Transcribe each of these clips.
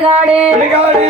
சுடுகாடு சுடுகாடு சுடுகாடு சுடுகாடு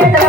Gracias.